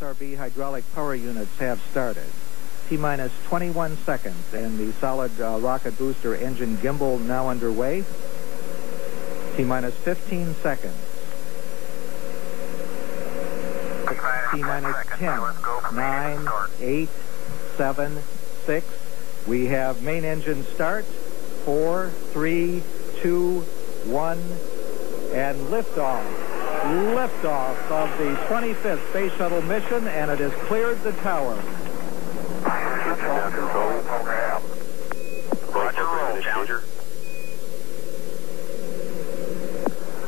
SRB hydraulic power units have started. T-minus 21 seconds, and the solid rocket booster engine gimbal now underway. T-minus 15 seconds. T-minus 10, 9, 8, 7, 6. We have main engine start. 4, 3, 2, 1, and liftoff. Liftoff of the 25th Space Shuttle mission, and it has cleared the tower. Control. Roger, roll, Challenger.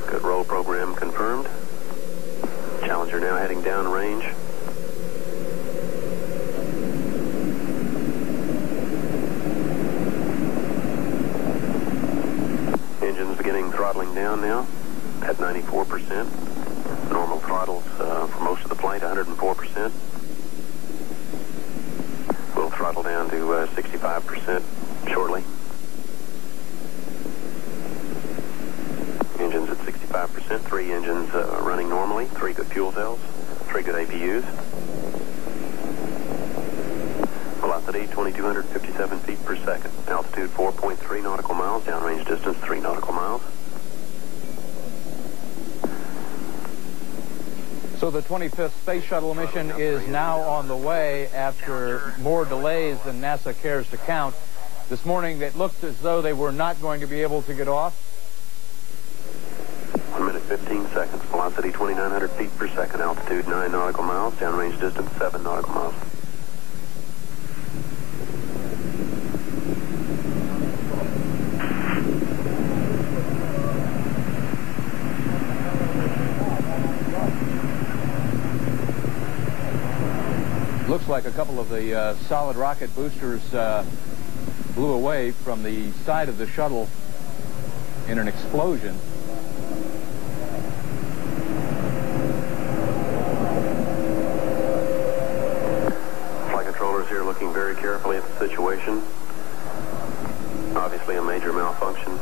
Good roll program confirmed. Challenger now heading downrange. Engines beginning throttling down now at 94%. Normal throttles for most of the flight, 104%. We'll throttle down to 65% shortly. Engines at 65%, 3 engines running normally, 3 good fuel cells, 3 good APUs. Velocity 2,257 feet per second. Altitude 4.3 nautical miles, downrange distance 3 nautical miles. So the 25th Space Shuttle mission is now on the way after more delays than NASA cares to count. This morning it looked as though they were not going to be able to get off. 1 minute 15 seconds. Velocity 2,900 feet per second. Altitude 9 nautical miles. Downrange distance 7 nautical miles. Looks like a couple of the solid rocket boosters blew away from the side of the shuttle in an explosion. Flight controllers here looking very carefully at the situation. Obviously a major malfunction.